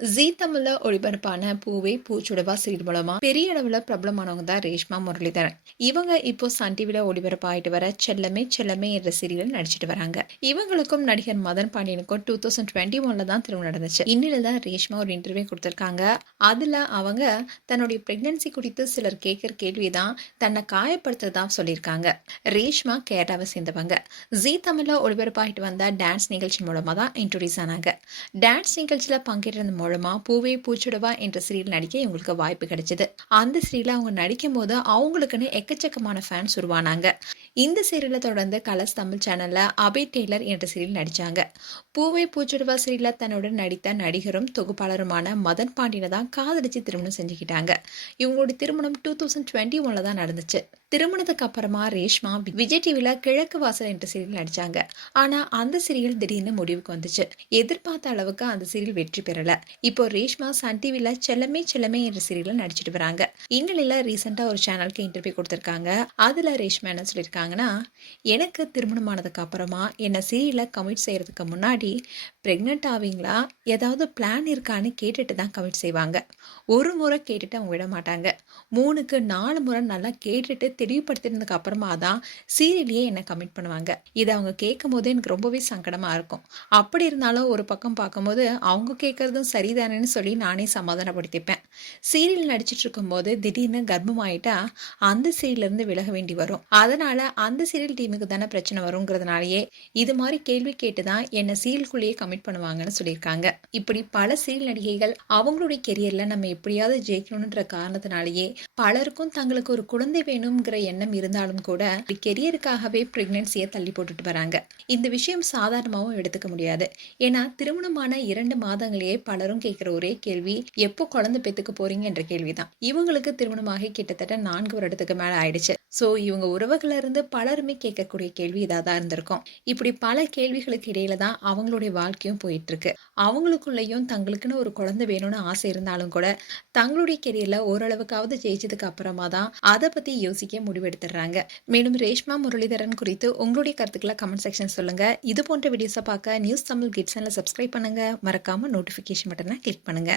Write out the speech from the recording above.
ஜீ தமிழ்ல ஒளிபரப்பான பூவே பூச்சுடவா சீரியல் மூலமா பெரிய அளவுல பிரபலமானவங்க தான் ரேஷ்மா முரளிதரன். இவங்க இப்போ சன் டிவில ஒளிபரப்பாயிட்டு வர செல்லமே செல்லமே என்ற சீரியல் நடிச்சிட்டு வராங்க. இவங்களுக்கும் நடிகர் மதன் பாண்டியனுக்கும் 2021 தான் திருமணம் நடந்துச்சு. இன்னில தான் ரேஷ்மா ஒரு இன்டர்வியூ கொடுத்திருக்காங்க. அதுல அவங்க தன்னுடைய பிரெக்னன்சி குறித்து சிலர் கேட்கிற கேள்விதான் தன்னை காயப்படுத்துறதா சொல்லியிருக்காங்க. ரேஷ்மா கேரளாவை சேர்ந்தவங்க. ஜீ தமிழ்ல ஒளிபரப்பாயிட்டு வந்த டான்ஸ் நிகழ்ச்சி மூலமா தான் இன்ட்ரோடியூஸ் ஆனாங்க. டான்ஸ் நிகழ்ச்சியில பங்கேற்றது மூலமா பூவே பூச்சுடவா என்ற சீரியல் நடிக்க இவங்களுக்கு வாய்ப்பு கிடைச்சது. அந்த சீரியல் அவங்க நடிக்கும் போது அவங்களுக்குன்னு எக்கச்சக்கமான ஃபேன்ஸ் உருவானாங்க. இந்த சீரியலை தொடர்ந்து கலர்ஸ் தமிழ் சேனல்ல அபய் டெய்லர் என்ற சீரியல் நடிச்சாங்க. பூவே பூச்சுடவா சீரியல்ல தன்னுடன் நடித்த நடிகரும் தொகுப்பாளருமான மதன் பாண்டியனை தான் காதலிச்சு திருமணம் செஞ்சுக்கிட்டாங்க. இவங்களுடைய திருமணம் 2021 தான் நடந்துச்சு. திருமணத்துக்கு அப்புறமா ரேஷ்மா விஜய் டிவில கிழக்கு வாசல் என்ற சீரியல் நடிச்சாங்க. ஆனா அந்த சீரியல் திடீர்னு முடிவுக்கு வந்துச்சு. எதிர்பார்த்த அளவுக்கு அந்த சீரியல் வெற்றி பெறல. இப்போ ரேஷ்மா சன் டிவில செல்லமே செல்லமே என்ற சீரியல்ல நடிச்சிட்டு வராங்க. இந்நிலையில ரீசெண்டா ஒரு சேனலுக்கு இன்டர்வியூ கொடுத்திருக்காங்க. அதுல ரேஷ்மா என்ன சொல்லியிருக்காங்கன்னா, எனக்கு திருமணம் ஆனதுக்கு அப்புறமா என்ன சீரியல்ல கமிட் செய்யறதுக்கு முன்னாடி பிரெக்னென்ட் ஆவீங்களா, ஏதாவது பிளான் இருக்கான்னு கேட்டுட்டு தான் கமிட் செய்வாங்க. ஒரு முறை கேட்டுட்டு அவங்க விட மாட்டாங்க. 3க்கு 4 முறை நல்லா கேட்டுட்டு தெளிவுபடுத்தினதுக்கு அப்புறமா தான் சீரியலையே என்ன கமிட் பண்ணுவாங்க. இதை அவங்க கேட்கும் போது எனக்கு ரொம்பவே சங்கடமா இருக்கும். அப்படி இருந்தாலும் ஒரு பக்கம் பார்க்கும்போது அவங்க கேட்கறதும் சரிதானேன்னு சொல்லி நானே சமாதானப்படுத்திப்பேன். சீரியல் நடிச்சிட்டு இருக்கும்போது திடீர்னு கர்ப்பமாயிட்டா அந்த சீரியல்ல இருந்து விலக வேண்டி வரும். அதனால அந்த சீரியல் டீமுக்கு தானே பிரச்சனை வருங்கிறதுனாலயே இது மாதிரி கேள்வி கேட்டுதான் என்ன சீரியலுக்குள்ளேயே கமிட் பண்ணுவாங்கன்னு சொல்லியிருக்காங்க. இப்படி பல சீரியல் நடிகைகள் அவங்களுடைய கெரியர்ல நம்ம எப்படியாவது ஜெயிக்கணும்ன்ற காரணத்தினாலேயே பலருக்கும் தங்களுக்கு ஒரு குழந்தை வேணும்ங்கிற எண்ணம் இருந்தாலும் கூட கெரியருக்காகவே பிரெக்னன்சியை தள்ளி போட்டுட்டு வராங்க. இந்த விஷயம் சாதாரணமாகவும் எடுத்துக்க முடியாது. ஏன்னா திருமணமான 2 மாதங்களே பலரும் கேட்கிற ஒரே கேள்வி, எப்போ குழந்தை பெத்துக்க போறீங்க என்ற கேள்விதான். இவங்களுக்கு திருமணமாகி கிட்டத்தட்ட 4 வருடத்துக்கு மேல ஆயிடுச்சு. சோ இவங்க உறவுகள இருந்து பலருமே கேட்கக்கூடிய கேள்வி இதாதான் இருந்திருக்கும். இப்படி பல கேள்விகளுக்கு இடையில தான் அவங்களுடைய வாழ்க்கையும் போயிட்டு இருக்கு. அவங்களுக்குள்ளேயும் தங்களுக்குன்னு ஒரு குழந்தை வேணும்னு ஆசை இருந்தாலும் கூட தங்களுடைய கெரியர்ல ஓரளவுக்காவது ஜெயிச்சதுக்கு அப்புறமா தான் அதை பத்தி யோசிக்க முடிவெடுத்துடுறாங்க. மேலும் ரேஷ்மா முரளிதரன் குறித்து உங்களுடைய கருத்துக்களை கமெண்ட் செக்ஷன் சொல்லுங்க. இது போன்ற வீடியோஸை பார்க்க நியூஸ் தமிழ் கிட்ஸ் சேனலை சப்ஸ்கிரைப் பண்ணுங்க. மறக்காம நோட்டிஃபிகேஷன் பட்டனை கிளிக் பண்ணுங்க.